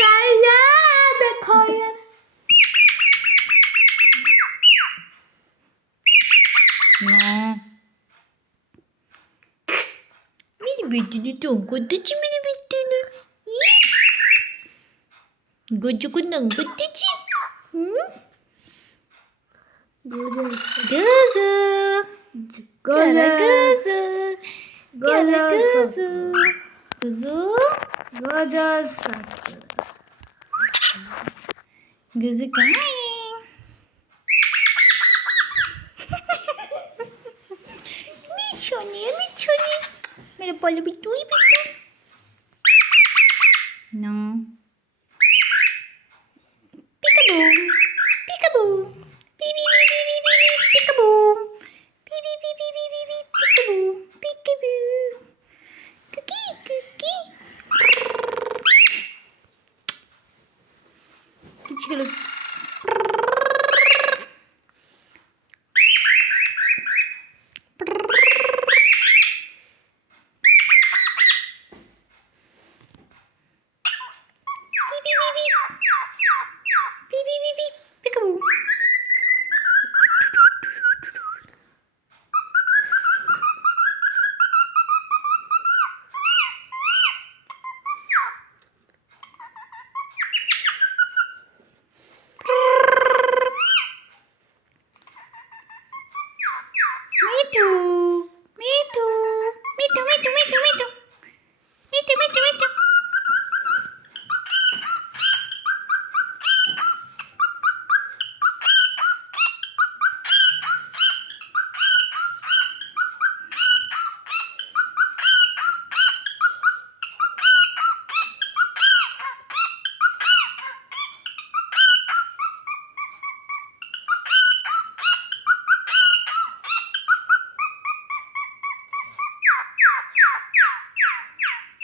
Guys देखो यार ना मेरी बेटी ने तुमको तुझी मेरी बेटी ने गोजू को नंग तुझी गोजू Gara gozu. Gara gozu. Gozu. Gozu kaya. Michoni, Michoni. मेरा पल्लू बिट्टू ही Bittu. No. Peekaboo. Peekaboo. Beep beep beep beep beep beep. Peekaboo. Beep beep beep beep beep beep beep. Peekaboo. Peekaboo. Cookie cookie. Kecil. Beep beep beep beep. Beep beep beep beep. Peekaboo. Mitu, Mitu, Mitu, Mitu, Mitu,